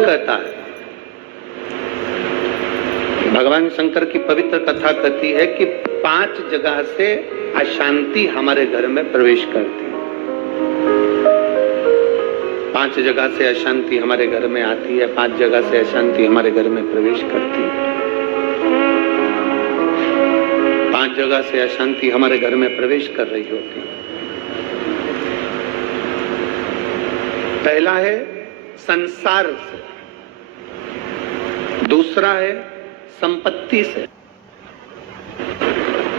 कहता है, भगवान शंकर की पवित्र कथा कहती है कि 5 जगह से अशांति हमारे घर में प्रवेश करती है। 5 जगह से अशांति हमारे घर में आती है, 5 जगह से अशांति हमारे घर में प्रवेश करती है। 5 जगह से अशांति हमारे घर में प्रवेश कर रही होती है। पहला है संसार से, दूसरा है संपत्ति से,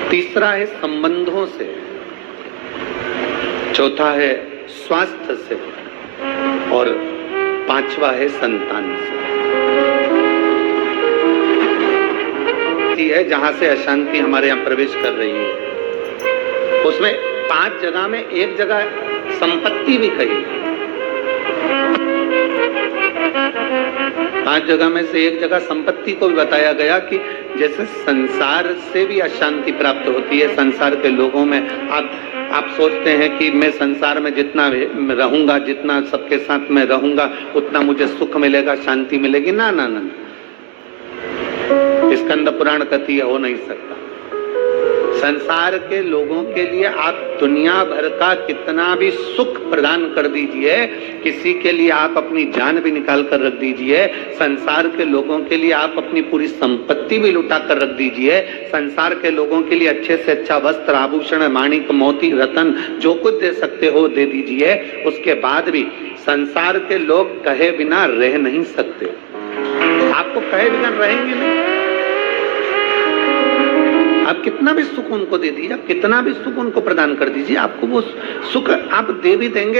तीसरा है संबंधों से, चौथा है स्वास्थ्य से और 5वां है संतान से। है जहां से अशांति हमारे यहाँ प्रवेश कर रही है, उसमें 5 जगह में एक जगह संपत्ति भी कही है। 5 जगह में से एक जगह संपत्ति को भी बताया गया कि जैसे संसार से भी अशांति प्राप्त होती है। संसार के लोगों में आप सोचते हैं कि मैं संसार में जितना रहूंगा, जितना सबके साथ में रहूंगा, उतना मुझे सुख मिलेगा, शांति मिलेगी। ना ना ना, स्कंद पुराण कहती है हो नहीं सकता। संसार के लोगों के लिए आप दुनिया भर का कितना भी सुख प्रदान कर दीजिए, किसी के लिए आप अपनी जान भी निकाल कर रख दीजिए, संसार के लोगों के लिए आप अपनी पूरी संपत्ति भी लुटा कर रख दीजिए, संसार के लोगों के लिए अच्छे से अच्छा वस्त्र, आभूषण, माणिक, मोती, रतन जो कुछ दे सकते हो दे दीजिए। उसके बाद भी संसार के लोग कहे बिना रह नहीं सकते। आपको कहे बिना रहेंगे नहीं। आप कितना भी सुख उनको दे दीजिए, आप कितना भी सुख उनको प्रदान कर दीजिए, आपको वो सुख आप दे भी देंगे।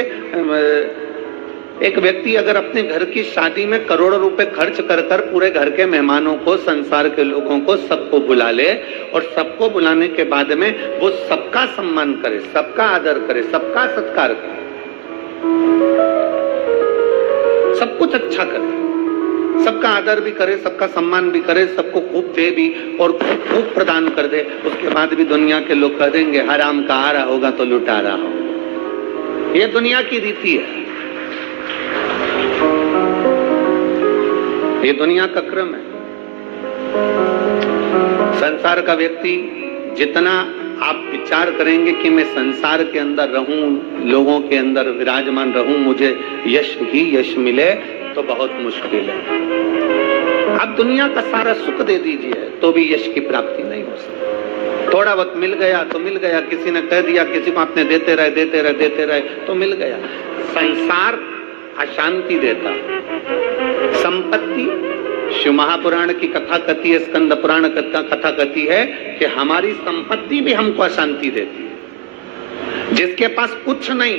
एक व्यक्ति अगर अपने घर की शादी में करोड़ों रुपए खर्च कर कर पूरे घर के मेहमानों को, संसार के लोगों को, सबको बुला ले और सबको बुलाने के बाद में वो सबका सम्मान करे, सबका आदर करे, सबका सत्कार करे, सब कुछ अच्छा करे, सबका आदर भी करे, सबका सम्मान भी करे, सबको खूब दे भी और खूब प्रदान कर दे, उसके बाद भी दुनिया के लोग कह देंगे हराम का आ रहा होगा तो लुटा रहा हो। ये दुनिया की रीति है, ये दुनिया का क्रम है। संसार का व्यक्ति जितना आप विचार करेंगे कि मैं संसार के अंदर रहूं, लोगों के अंदर विराजमान रहूं, मुझे यश ही यश मिले, तो बहुत मुश्किल है। आप दुनिया का सारा सुख दे दीजिए तो भी यश की प्राप्ति नहीं हो सकती। थोड़ा वक्त मिल गया तो मिल गया, किसी ने कह दिया, किसी को आपने देते रहे तो मिल गया। संसार अशांति देता, संपत्ति, शिव महापुराण की कथा कहती है, स्कंद पुराण कथा कहती है कि हमारी संपत्ति भी हमको अशांति देती है। जिसके पास कुछ नहीं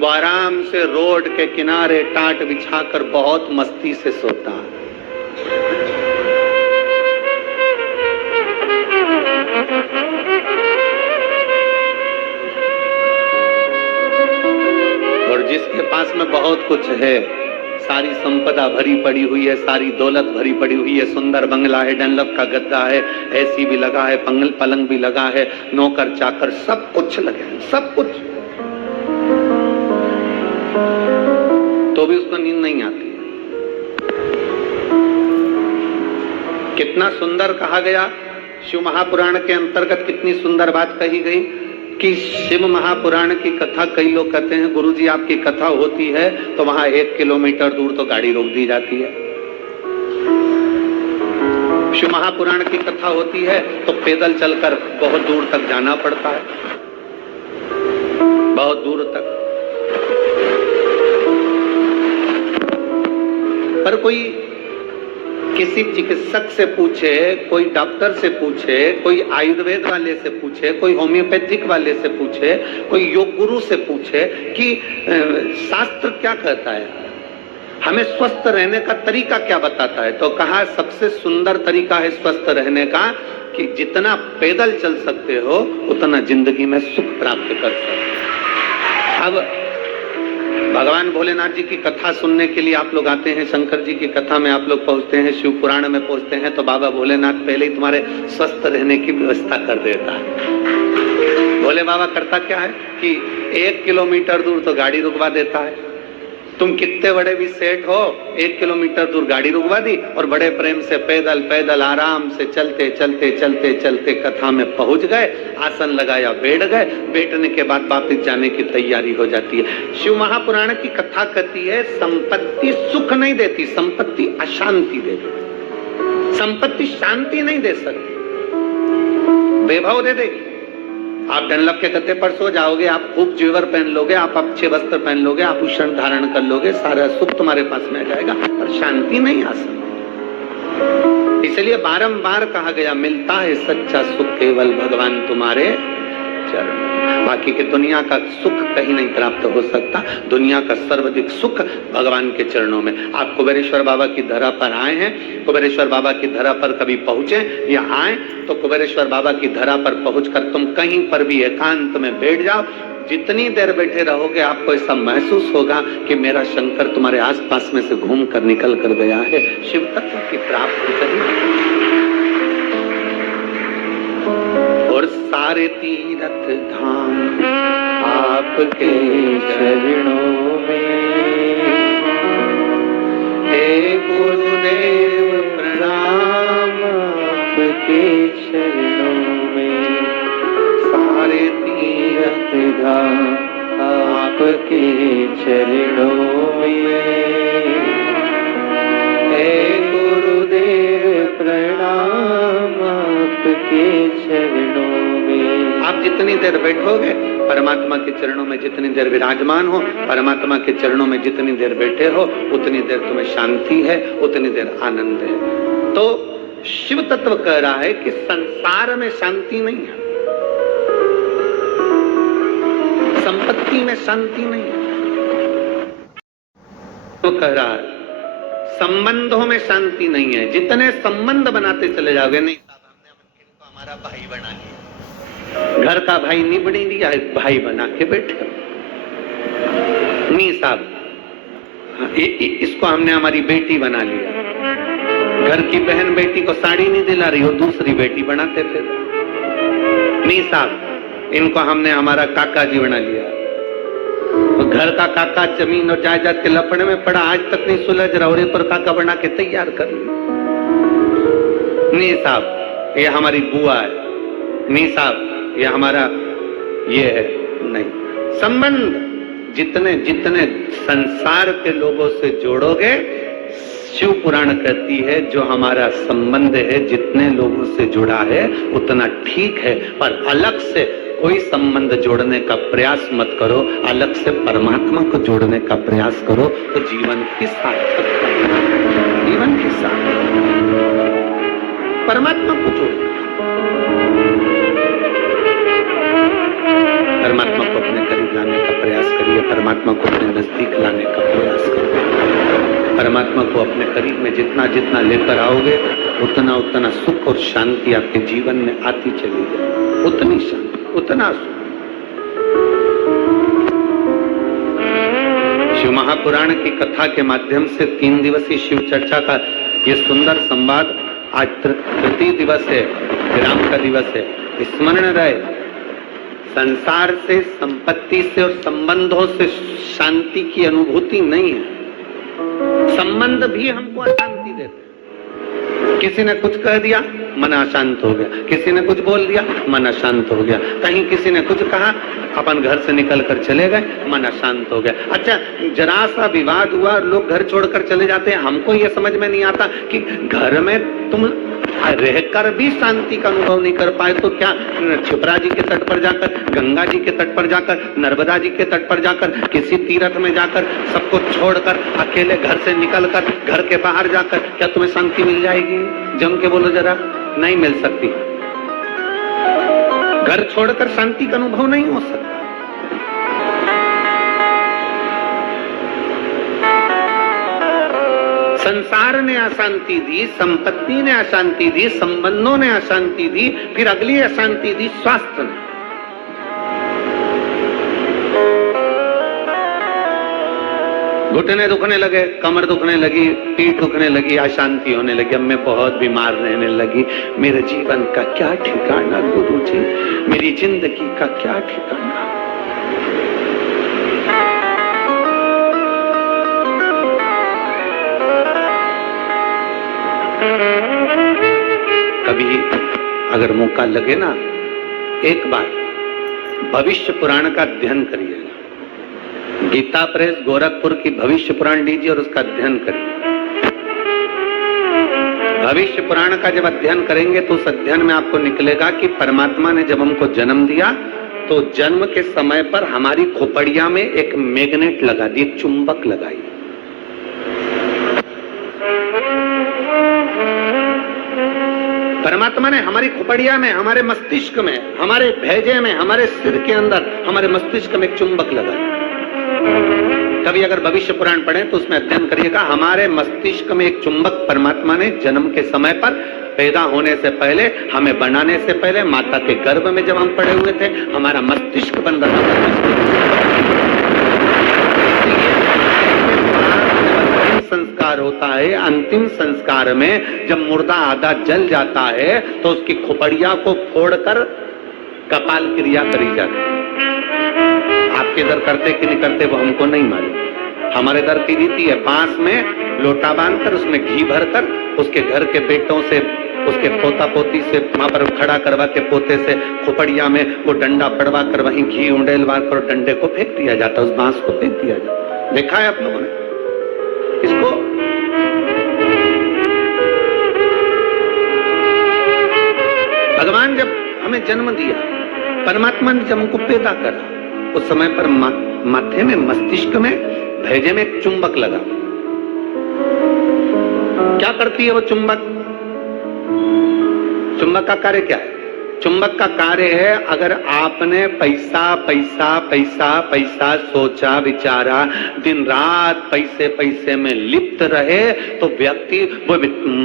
वो आराम से रोड के किनारे टाट बिछाकर बहुत मस्ती से सोता है। और जिसके पास में बहुत कुछ है, सारी संपदा भरी पड़ी हुई है, सारी दौलत भरी पड़ी हुई है, सुंदर बंगला है, डनलप का गद्दा है, एसी भी लगा है, पलंग भी लगा है, नौकर चाकर सब कुछ लगे हैं, सब कुछ, तो भी उसको नींद नहीं आती। कितना सुंदर कहा गया शिव महापुराण के अंतर्गत, कितनी सुंदर बात कही गई कि शिव महापुराण की कथा, कई लोग कहते हैं गुरुजी आपकी कथा होती है तो वहां 1 किलोमीटर दूर तो गाड़ी रोक दी जाती है। शिव महापुराण की कथा होती है तो पैदल चलकर बहुत दूर तक जाना पड़ता है, बहुत दूर तक। पर कोई किसी चिकित्सक से पूछे, कोई डॉक्टर से पूछे, कोई आयुर्वेद वाले से पूछे, कोई होम्योपैथिक वाले से पूछे, कोई योग गुरु से पूछे कि शास्त्र क्या कहता है, हमें स्वस्थ रहने का तरीका क्या बताता है, तो कहा सबसे सुंदर तरीका है स्वस्थ रहने का कि जितना पैदल चल सकते हो उतना जिंदगी में सुख प्राप्त कर सकते। अब भगवान भोलेनाथ जी की कथा सुनने के लिए आप लोग आते हैं, शंकर जी की कथा में आप लोग पहुंचते हैं, शिव पुराण में पहुंचते हैं, तो बाबा भोलेनाथ पहले ही तुम्हारे स्वस्थ रहने की व्यवस्था कर देता है। भोले बाबा करता क्या है कि 1 किलोमीटर दूर तो गाड़ी रुकवा देता है, तुम कितने बड़े भी सेठ हो, 1 किलोमीटर दूर गाड़ी रुकवा दी और बड़े प्रेम से पैदल पैदल आराम से चलते चलते चलते चलते कथा में पहुंच गए, आसन लगाया, बैठ गए, बैठने के बाद वापस जाने की तैयारी हो जाती है। शिव महापुराण की कथा कहती है संपत्ति सुख नहीं देती, संपत्ति अशांति देती। संपत्ति शांति नहीं दे सकती, वैभव दे देगी। आप डनलप के गद्दे पर सो जाओगे, आप खूब जेवर पहन लोगे, आप अच्छे वस्त्र पहन लोगे, आभूषण धारण कर लोगे, सारा सुख तुम्हारे पास में आ जाएगा, पर शांति नहीं आ सकती। इसलिए बारंबार कहा गया, मिलता है सच्चा सुख केवल भगवान तुम्हारे चरण। बाकी के दुनिया का सुख कहीं नहीं प्राप्त हो सकता। दुनिया का सर्वाधिक सुख भगवान के चरणों में। आप कुबेरेश्वर बाबा की धरा पर आए हैं, कुबेरेश्वर बाबा की धरा पर कभी पहुंचे या आए तो कुबेरेश्वर बाबा की धरा पर पहुंचकर तुम कहीं पर भी एकांत में बैठ जाओ, जितनी देर बैठे रहोगे आपको ऐसा महसूस होगा कि मेरा शंकर तुम्हारे आसपास में से घूम कर निकल कर गया है। शिव तत्व की प्राप्ति करी और सारे तीर्थ धाम आपके चरणों में। हे गुरुदेव प्रणाम आपके चरणों में। सारे तीर्थ धाम आपके चरणों में। हे गुरुदेव प्रणाम आपके चरणों में। आप जितनी देर बैठोगे परमात्मा के चरणों में, जितनी देर विराजमान हो परमात्मा के चरणों में, जितनी देर बैठे हो उतनी देर तुम्हें शांति है, उतनी देर आनंद है। तो शिव तत्व कह रहा है कि संसार में शांति नहीं है, संपत्ति में शांति नहीं है। तो कह रहा है संबंधों में शांति नहीं है। जितने संबंध बनाते चले जाओगे, नहीं साहब हमने इनको हमारा भाई बना लिया, घर का भाई नहीं बनी लिया, भाई बना के बैठे। नहीं साहब इसको हमने हमारी बेटी बना लिया, घर की बहन बेटी को साड़ी नहीं दिला रही हो, दूसरी बेटी बनाते फिर। नहीं साहब इनको हमने हमारा काका जी बना लिया, तो घर का काका जमीन और जायदाद के लफड़े में पड़ा, आज तक नहीं सुलझ रहा और पर काका बना के तैयार कर लिया। नहीं साहब ये हमारी बुआ है, नहीं साहब ये हमारा ये है। नहीं, संबंध जितने जितने संसार के लोगों से जोड़ोगे, शिव पुराण कहती है जो हमारा संबंध है जितने लोगों से जुड़ा है उतना ठीक है, पर अलग से कोई संबंध जोड़ने का प्रयास मत करो, अलग से परमात्मा को जोड़ने का प्रयास करो तो जीवन की सार्थकता, जीवन के साथ परमात्मा को जोड़ो, परमात्मा को अपने करीब लाने का प्रयास करिए, परमात्मा को अपने नजदीक लाने का प्रयास करिए। परमात्मा को अपने करीब में जितना जितना लेकर आओगे उतना उतना सुख और शांति आपके जीवन में आती चली जाए, उतनी शांति उतना सुख। शिव महापुराण की कथा के माध्यम से 3 दिवसीय शिव चर्चा का ये सुंदर संवाद, आज तृतीय दिवस है, विराम का दिवस है। स्मरण रहे, संसार से, संपत्ति से और संबंधों से शांति की अनुभूति नहीं है। संबंध भी हमको अशांति देते हैं। किसी ने कुछ कह दिया मन अशांत हो गया, किसी ने कुछ बोल दिया मन अशांत हो गया, कहीं किसी ने कुछ कहा अपन घर से निकल कर चले गए मन अशांत हो गया। अच्छा जरा सा विवाद हुआ लोग घर छोड़कर चले जाते हैं, हमको ये समझ में नहीं आता कि घर में तुम रहकर भी शांति का अनुभव नहीं कर पाए तो क्या क्षिप्रा जी के तट पर जाकर, गंगा जी के तट पर जाकर, नर्मदा जी के तट पर जाकर, किसी तीर्थ में जाकर, सबको छोड़कर अकेले घर से निकलकर घर के बाहर जाकर क्या तुम्हें शांति मिल जाएगी? जम के बोलो जरा, नहीं मिल सकती। घर छोड़कर शांति का अनुभव नहीं हो सकता। संसार ने अशांति दी, संपत्ति ने अशांति दी, संबंधों ने अशांति दी, फिर अगली अशांति दी स्वास्थ्य ने। घुटने दुखने लगे, कमर दुखने लगी, पीठ दुखने लगी, अशांति होने लगी, अब मैं बहुत बीमार रहने लगी, मेरे जीवन का क्या ठिकाना गुरुजी, मेरी जिंदगी का क्या ठिकाना। कभी अगर मौका लगे ना, एक बार भविष्य पुराण का अध्ययन करिएगा। गीता प्रेस गोरखपुर की भविष्य पुराण लीजिए और उसका अध्ययन करिए। भविष्य पुराण का जब अध्ययन करेंगे तो उस अध्ययन में आपको निकलेगा कि परमात्मा ने जब हमको जन्म दिया तो जन्म के समय पर हमारी खोपड़िया में एक मैग्नेट लगा दी, एक चुंबक लगाई। परमात्मा ने हमारी खोपड़िया में, हमारे मस्तिष्क में, हमारे भेजे में, हमारे सिर के अंदर, हमारे मस्तिष्क में एक चुंबक लगाया। कभी अगर भविष्य पुराण पढ़ें तो उसमें अध्ययन करिएगा, हमारे मस्तिष्क में एक चुंबक परमात्मा ने जन्म के समय पर, पैदा होने से पहले, हमें बनाने से पहले, माता के गर्भ में जब हम पड़े हुए थे, हमारा मस्तिष्क बन रहा था। संस्कार होता है, अंतिम संस्कार में जब मुर्दा आधा जल जाता है तो उसकी खोपड़िया को फोड़कर कपाल क्रिया करी जाती है। आपके इधर करते कि नहीं करते वो हमको नहीं मालूम। हमारे इधर की रीति है, बांस में लोटा बांधकर उसमें घी भरकर उसके घर के बेटों से, उसके पोता पोती से वहां पर खड़ा करवा के पोते से खोपड़िया में वो डंडा पड़वा कर वहीं घी उंडेलवा कर डंडे को फेंक दिया जाता, उस बांस को फेंक दिया जाता। देखा है आप लोगों ने इसको? भगवान जब हमें जन्म दिया, परमात्मा ने जब हमको पैदा करा, उस समय पर माथे में, मस्तिष्क में, भेजे में एक चुंबक लगा। क्या करती है वो चुंबक? चुंबक का कार्य क्या है? चुंबक का कार्य है, अगर आपने पैसा पैसा पैसा पैसा सोचा विचारा, दिन रात पैसे पैसे में लिप्त रहे, तो व्यक्ति वो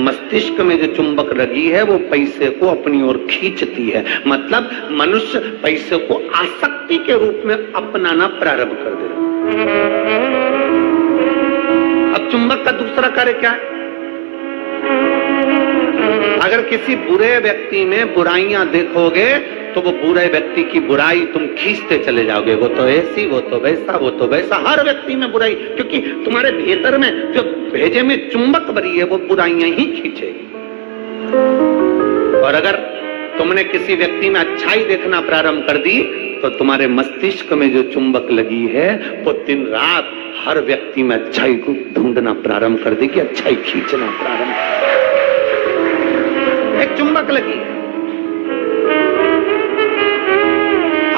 मस्तिष्क में जो चुंबक लगी है वो पैसे को अपनी ओर खींचती है। मतलब मनुष्य पैसे को आसक्ति के रूप में अपनाना प्रारंभ कर दे। अब चुंबक का दूसरा कार्य क्या है? अगर किसी बुरे व्यक्ति में बुराइयां देखोगे तो वो बुरे व्यक्ति की बुराई तुम खींचते चले जाओगे। वो तो ऐसी, वो तो वैसा, वो तो वैसा, हर व्यक्ति में बुराई, क्योंकि तुम्हारे भीतर में जो भेजे में चुंबक भरी है वो बुराइयां ही खींचेगी। और अगर तुमने किसी व्यक्ति में अच्छाई देखना प्रारंभ कर दी तो तुम्हारे मस्तिष्क में जो चुंबक लगी है वो दिन रात हर व्यक्ति में अच्छाई को ढूंढना प्रारंभ कर देगी, अच्छाई खींचना प्रारंभ। एक चुंबक लगी।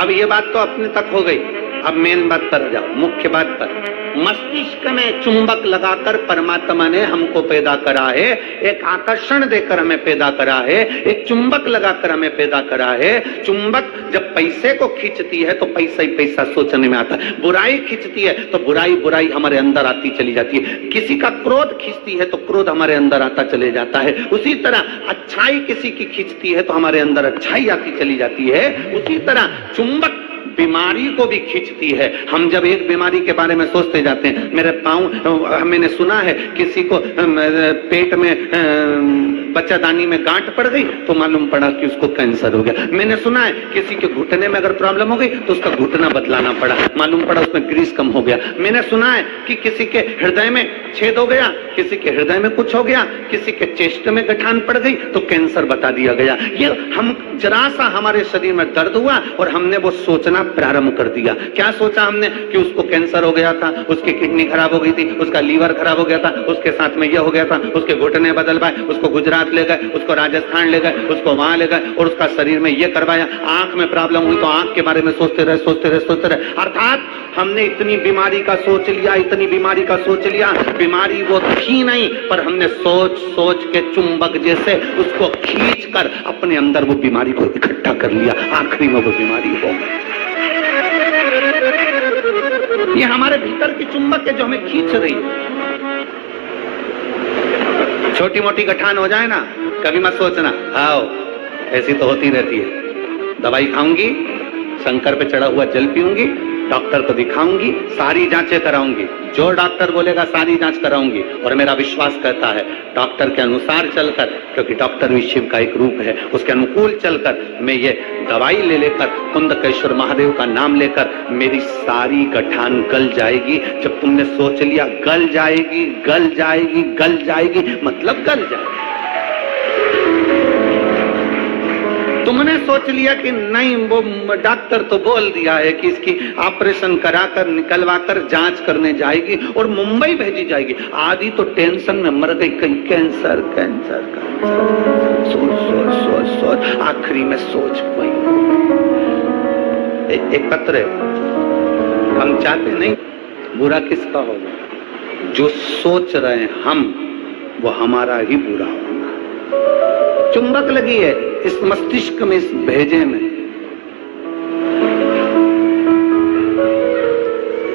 अब ये बात तो अपने तक हो गई, अब मेन बात पर जाओ, मुख्य बात पर। मस्तिष्क में चुंबक लगाकर परमात्मा ने हमको पैदा करा है, एक आकर्षण देकर हमें पैदा करा है, एक चुंबक लगाकर हमें पैदा करा है। चुंबक जब पैसे को खींचती है तो पैसा ही पैसा सोचने में आता है, बुराई खींचती है तो बुराई बुराई हमारे अंदर आती चली जाती है, किसी का क्रोध खींचती है तो क्रोध हमारे अंदर आता चले जाता है। उसी तरह अच्छाई किसी की खींचती है तो हमारे अंदर अच्छाई आती चली जाती है। उसी तरह चुंबक बीमारी को भी खींचती है। हम जब एक बीमारी के बारे में सोचते जाते हैं, मेरे पाँव, मैंने सुना है किसी को पेट में बच्चादानी में गांठ पड़ गई तो मालूम पड़ा कि उसको कैंसर हो गया। मैंने सुना है किसी के घुटने में अगर प्रॉब्लम हो गई तो उसका घुटना बदलाना पड़ा, मालूम पड़ा उसमें ग्रीस कम हो गया। मैंने सुना है कि किसी के हृदय में छेद हो गया, किसी के हृदय में कुछ हो गया, किसी के चेस्ट में गठान पड़ गई तो कैंसर बता दिया गया। ये हम जरा सा हमारे शरीर में दर्द हुआ और हमने वो सोचना प्रारंभ कर दिया। क्या सोचा हमने? कि उसको कैंसर हो गया था, उसकी किडनी खराब हो गई थी, उसका लीवर खराब हो गया था, उसके साथ में ये हो गया था, उसके घुटने बदल पाए, उसको गुजरात ले गए, उसको राजस्थान ले गए, उसको वहां ले गए और उसका शरीर में ये करवाया। आंख में प्रॉब्लम हुई तो आंख के बारे में सोचते रहे, सोचते रहे, सोचते रहे। अर्थात हमने इतनी बीमारी का सोच लिया, इतनी बीमारी का सोच लिया, बीमारी वो थी नहीं, पर हमने सोच सोच के चुंबक जैसे उसको खींच कर अपने अंदर वो बीमारी को इकट्ठा कर लिया, आखिरी में वो बीमारी हो गई। ये हमारे भीतर की चुंबक है जो हमें खींच रही है। छोटी मोटी गठान हो जाए ना, कभी मत सोचना आओ ऐसी तो होती रहती है। दवाई खाऊंगी, शंकर पे चढ़ा हुआ जल पीऊंगी, डॉक्टर को दिखाऊंगी, सारी जांचें कराऊंगी, जो डॉक्टर बोलेगा सारी जांच कराऊंगी। और मेरा विश्वास कहता है डॉक्टर के अनुसार चलकर, क्योंकि डॉक्टर भी शिव का एक रूप है, उसके अनुकूल चलकर मैं ये दवाई ले लेकर, कुंदकेश्वर महादेव का नाम लेकर मेरी सारी गठान गल जाएगी। जब तुमने सोच लिया गल जाएगी, गल जाएगी, गल जाएगी, मतलब गल जाएगी। तुमने सोच लिया कि नहीं, वो डॉक्टर तो बोल दिया है कि इसकी ऑपरेशन कराकर निकलवाकर जांच करने जाएगी और मुंबई भेजी जाएगी। आधी तो टेंशन में मर गई, कहीं कैंसर कैंसर कैंसर, सोच सोच सोच सोच, आखिरी में सोच पाई। एक पत्र है, हम चाहते नहीं, बुरा किसका होगा? जो सोच रहे हैं हम, वो हमारा ही बुरा होगा। चुंबक लगी है इस मस्तिष्क में, इस भेजे में।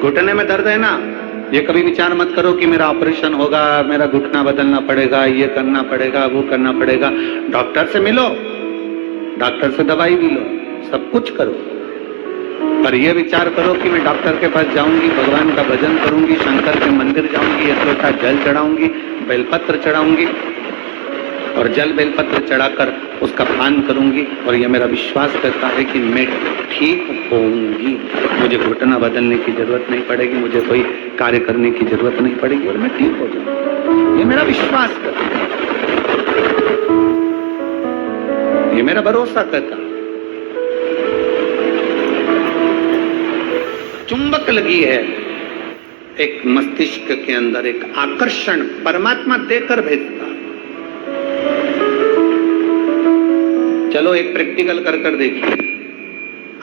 घुटने में दर्द है ना, ये कभी विचार मत करो कि मेरा ऑपरेशन होगा, मेरा घुटना बदलना पड़ेगा, ये करना पड़ेगा, वो करना पड़ेगा। डॉक्टर से मिलो, डॉक्टर से दवाई भी लो, सब कुछ करो, पर यह विचार करो कि मैं डॉक्टर के पास जाऊंगी, भगवान का भजन करूंगी, शंकर के मंदिर जाऊंगी, एक लोटा जल चढ़ाऊंगी, बेलपत्र चढ़ाऊंगी और जल बेलपत्र चढ़ाकर उसका पान करूंगी और यह मेरा विश्वास करता है कि मैं ठीक होऊंगी, मुझे घुटना बदलने की जरूरत नहीं पड़ेगी, मुझे कोई कार्य करने की जरूरत नहीं पड़ेगी और मैं ठीक हो जाऊंगी। ये मेरा विश्वास करता है, ये मेरा भरोसा करता है। चुंबक लगी है एक मस्तिष्क के अंदर, एक आकर्षण परमात्मा देकर भेजता। चलो एक प्रैक्टिकल कर देखिए।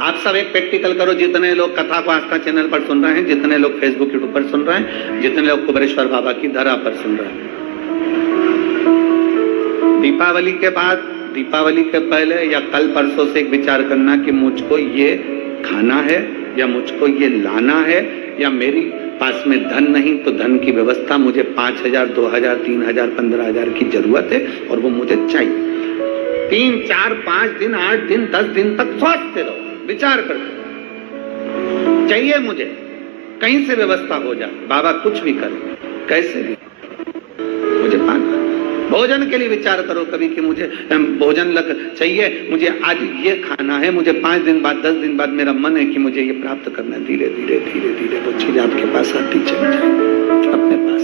आप सब एक प्रैक्टिकल करो, जितने लोग कथा को आस्था चैनल पर सुन रहे हैं, जितने लोग फेसबुक यूट्यूब पर सुन रहे हैं, जितने लोग कुबेरेश्वर बाबा की धरा पर सुन रहे हैं। दीपावली के बाद, दीपावली के पहले या कल परसों से एक विचार करना कि मुझको ये खाना है या मुझको ये लाना है, या मेरी पास में धन नहीं तो धन की व्यवस्था, मुझे 5,000 2,000 3,000 15,000 की जरूरत है और वो मुझे चाहिए। 3 4 5 दिन 8 दिन 10 दिन तक सोचते रहो, विचार करते, चाहिए मुझे, कहीं से व्यवस्था हो जाए, बाबा कुछ भी करे, कैसे भी मुझे पाना। भोजन के लिए विचार करो कभी कि मुझे भोजन लग चाहिए, मुझे आज ये खाना है, मुझे 5 दिन बाद 10 दिन बाद मेरा मन है कि मुझे ये प्राप्त करना है। धीरे धीरे धीरे धीरे वो चीज आपके पास आती चली जाए, अपने पास।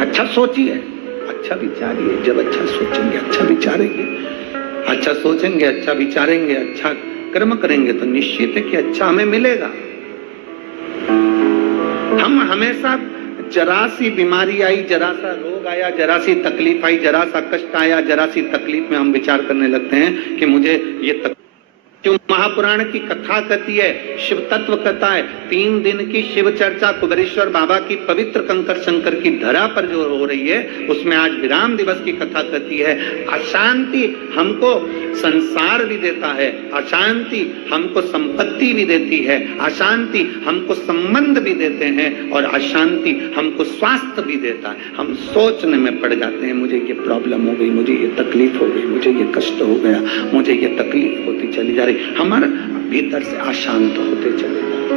अच्छा सोचिए, अच्छा विचारिए। जब अच्छा सोचेंगे, अच्छा विचारेंगे, अच्छा सोचेंगे, अच्छा विचारेंगे, अच्छा कर्म करेंगे तो निश्चित है कि अच्छा हमें मिलेगा। हम हमेशा जरा सी बीमारी आई, जरा सा रोग आया, जरा सी तकलीफ आई, जरा सा कष्ट आया, जरा सी तकलीफ में हम विचार करने लगते हैं कि मुझे ये क्यों। महापुराण की कथा कहती है, शिव तत्व कथा है, 3 दिन की शिव चर्चा कुबेरेश्वर बाबा की पवित्र कंकर शंकर की धरा पर जो हो रही है, उसमें आज विराम दिवस की कथा कहती है। अशांति हमको संसार भी देता है, अशांति हमको संपत्ति भी देती है, अशांति हमको संबंध भी देते हैं और अशांति हमको स्वास्थ्य भी देता है। हम सोचने में पड़ जाते हैं, मुझे ये प्रॉब्लम हो गई, मुझे ये तकलीफ हो गई, मुझे ये कष्ट हो गया, मुझे ये तकलीफ होती चली जा रही, हमारे भीतर से अशांत होते चले जाते,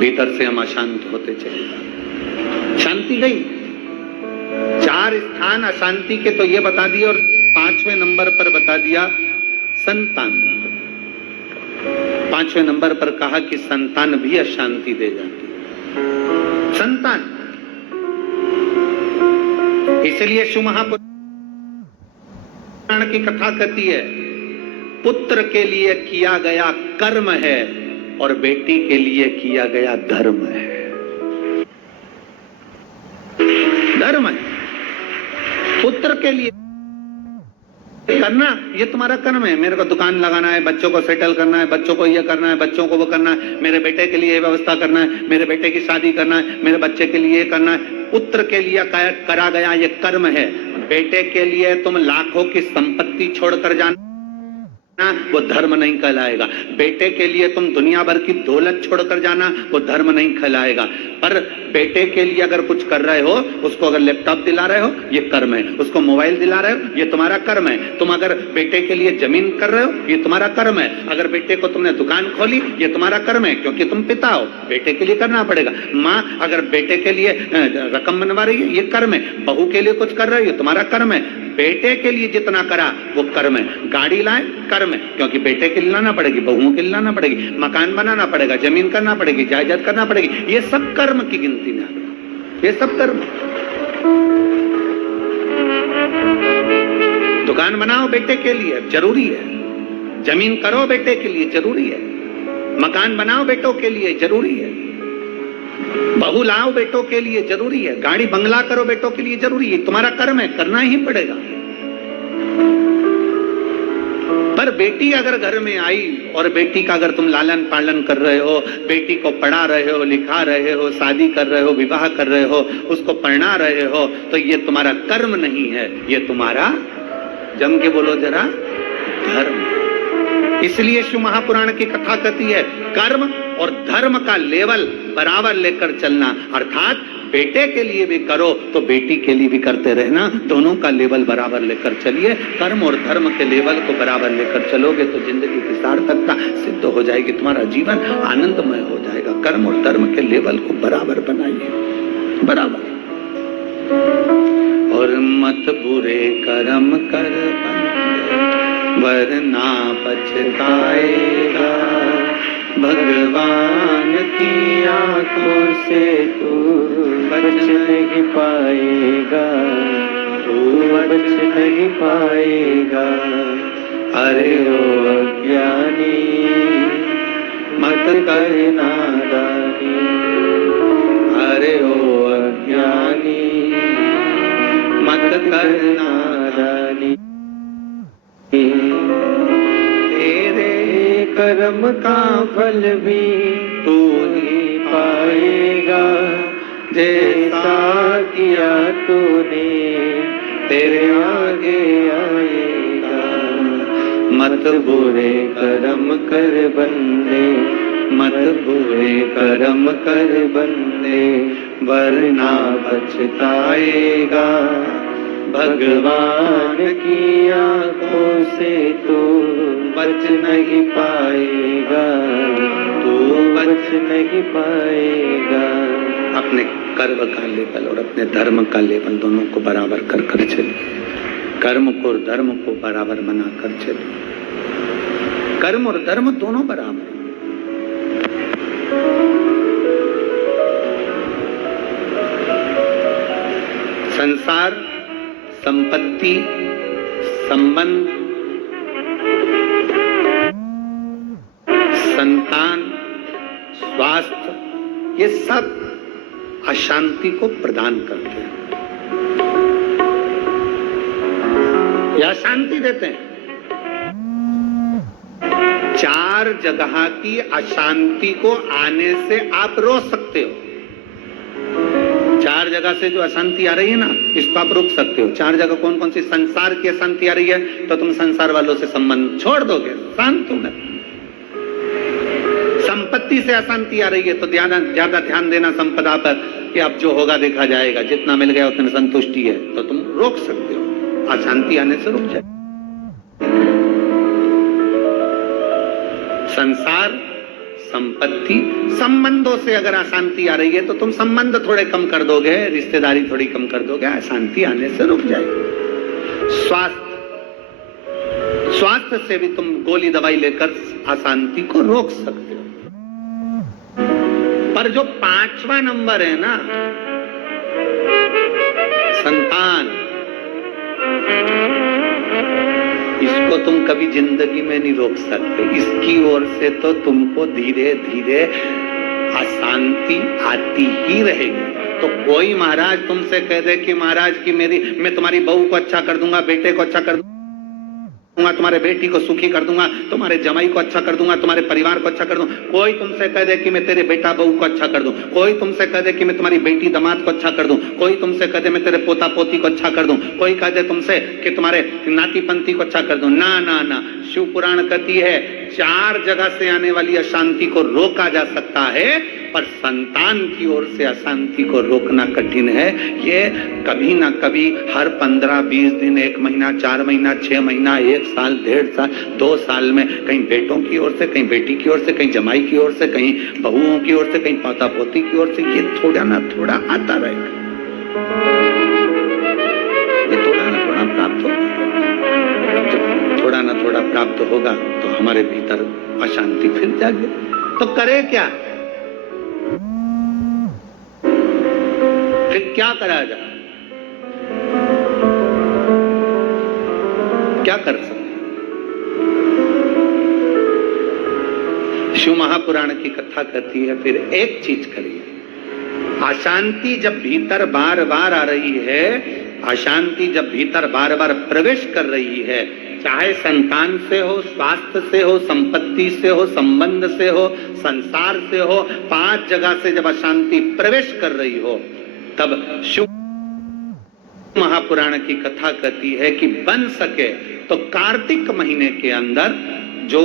भीतर से हम अशांत होते चले जाते। शांति गई। 4 स्थान अशांति के तो ये बता दिए और 5वें नंबर पर बता दिया संतान। 5वें नंबर पर कहा कि संतान भी अशांति दे जाती। संतान, इसलिए शिव महापुराण की कथा कहती है, पुत्र के लिए किया गया कर्म है और बेटी के लिए किया गया धर्म है। धर्म है, पुत्र के लिए करना, ये तुम्हारा कर्म है। मेरे को दुकान लगाना है, बच्चों को सेटल करना है, बच्चों को ये करना है, बच्चों को वो करना है, मेरे बेटे के लिए ये व्यवस्था करना है, मेरे बेटे की शादी करना है, मेरे बच्चे के लिए ये करना है। पुत्र के लिए करा गया ये कर्म है। बेटे के लिए तुम लाखों की संपत्ति छोड़कर जाना, वो धर्म नहीं कहलाएगा। बेटे के लिए तुम दुनिया भर की दौलत छोड़कर जाना, वो धर्म नहीं कहलाएगा। पर बेटे के लिए अगर कुछ कर रहे हो, उसको अगर लैपटॉप दिला रहे हो, ये कर्म है। उसको मोबाइल दिला रहे हो, ये तुम्हारा कर्म है। तुम अगर बेटे के लिए जमीन कर रहे हो, ये तुम्हारा कर्म है। अगर बेटे को तुमने दुकान खोली, ये तुम्हारा कर्म है, क्योंकि तुम पिता हो, बेटे के लिए करना पड़ेगा। माँ अगर बेटे के लिए रकम बनवा रही है, ये कर्म है। बहू के लिए कुछ कर रहे हो, ये तुम्हारा कर्म है। बेटे के लिए जितना करा वो कर्म है। गाड़ी लाए, कर्म है, क्योंकि बेटे के लिए लाना पड़ेगी, बहुओं के लिए लाना पड़ेगी, मकान बनाना पड़ेगा, जमीन करना पड़ेगी, जायदाद करना पड़ेगी। ये सब कर्म की गिनती में आ गया, ये सब कर्म। दुकान बनाओ बेटे के लिए, जरूरी है। जमीन करो बेटे के लिए, जरूरी है। मकान बनाओ बेटों के लिए, जरूरी है। बहू लाओ बेटों के लिए, जरूरी है। गाड़ी बंगला करो बेटों के लिए, जरूरी है। तुम्हारा कर्म है, करना ही पड़ेगा। पर बेटी अगर घर में आई और बेटी का अगर तुम लालन पालन कर रहे हो, बेटी को पढ़ा रहे हो, लिखा रहे हो, शादी कर रहे हो, विवाह कर रहे हो, उसको पढ़ा रहे हो, तो ये तुम्हारा कर्म नहीं है, ये तुम्हारा, जम के बोलो जरा, धर्म है। इसलिए शिव महापुराण की कथा कहती है कर्म और धर्म का लेवल बराबर लेकर चलना, अर्थात बेटे के लिए भी करो तो बेटी के लिए भी करते रहना, दोनों का लेवल बराबर लेकर चलिए। कर्म और धर्म के लेवल को बराबर लेकर चलोगे तो जिंदगी की सार्थकता सिद्ध हो जाएगी, तुम्हारा जीवन आनंदमय हो जाएगा। कर्म और धर्म के लेवल को बराबर बनाइए, बराबर। और मत बुरे कर्म कर वरना पछताएगा, भगवान की आंखों से तू बच नहीं पाएगा, तू बच नहीं पाएगा। अरे ओ अज्ञानी मत कर नादानी, अरे ओ अज्ञानी मत कर नादानी। तेरे कर्म का फल भी तू ही पाएगा, जैसा किया तूने तेरे आगे आएगा। मत बुरे कर्म कर बंदे, मत बुरे कर्म कर बंदे, वरना पछताएगा, भगवान की आंखों से तू बच नहीं पाएगा, तू बच नहीं पाएगा। अपने कर्म का लेवल और अपने धर्म का लेवल दोनों को बराबर कर कर चलिए, कर्म को और धर्म को बराबर बना कर चलिए। कर्म और धर्म दोनों बराबर। संसार, संपत्ति, संबंध, संतान, स्वास्थ्य, ये सब अशांति को प्रदान करते हैं या शांति देते हैं। चार जगह की अशांति को आने से आप रोक सकते हो। चार जगह से जो अशांति आ रही है ना, इसको आप रोक सकते हो। चार जगह कौन कौन सी? संसार की अशांति आ रही है तो तुम संसार वालों से संबंध छोड़ दोगे, शांत होगे। संपत्ति से अशांति आ रही है तो ज्यादा ध्यान देना संपदा पर कि अब जो होगा देखा जाएगा, जितना मिल गया उतने संतुष्टि है, तो तुम रोक सकते हो, अशांति आने से रुक जाए। संसार, संपत्ति, संबंधों से अगर अशांति आ रही है तो तुम संबंध थोड़े कम कर दोगे, रिश्तेदारी थोड़ी कम कर दोगे, अशांति आने से रुक जाएगी। स्वास्थ्य से भी तुम गोली दवाई लेकर अशांति को रोक सकते हो। पर जो पांचवा नंबर है ना, संतान, इसको तुम कभी जिंदगी में नहीं रोक सकते। इसकी ओर से तो तुमको धीरे धीरे अशांति आती ही रहेगी। तो कोई महाराज तुमसे कह दे कि महाराज की मैं तुम्हारी बहू को अच्छा कर दूंगा, बेटे को अच्छा कर दूंगा, तुम्हारे बेटी को सुखी कर दूंगा, तुम्हारे जमाई को अच्छा कर दूंगा, तुम्हारे परिवार को अच्छा कर दूंगा। कोई तुमसे कह दे कि मैं तेरे बेटा बहू को अच्छा कर दूं, कोई तुमसे कह दे कि मैं तुम्हारी बेटी दामाद को अच्छा कर दूं, कोई तुमसे कह दे मैं तेरे पोता पोती को अच्छा कर दूं, कोई कह दे तुमसे कि तुम्हारे नाती पंती को अच्छा कर दूं। ना ना ना, शिव पुराण कहती है चार जगह से आने वाली अशांति को रोका जा सकता है, पर संतान की ओर से अशांति को रोकना कठिन है। ये कभी ना कभी हर 15-20 दिन, 1 महीना, 4 महीना, 6 महीना, 1 साल, 1.5 साल, 2 साल में कहीं बेटों की ओर से, कहीं बेटी की ओर से, कहीं जमाई की ओर से, कहीं बहुओं की ओर से, कहीं पोता पोती की ओर से, ये थोड़ा ना थोड़ा आता रहेगा, ये थोड़ा ना थोड़ा प्राप्त होगा। थोड़ा ना थोड़ा प्राप्त होगा तो हमारे भीतर अशांति फिर जागे। तो करे क्या? फिर क्या करा जाए? क्या कर सकते? शिव महापुराण की कथा कहती है, फिर एक चीज करिए, अशांति जब भीतर बार बार आ रही है, अशांति जब भीतर बार बार प्रवेश कर रही है, चाहे संतान से हो, स्वास्थ्य से हो, संपत्ति से हो, संबंध से हो, संसार से हो, 5 जगह से जब अशांति प्रवेश कर रही हो, तब शिव महापुराण की कथा कहती है कि बन सके तो कार्तिक महीने के अंदर जो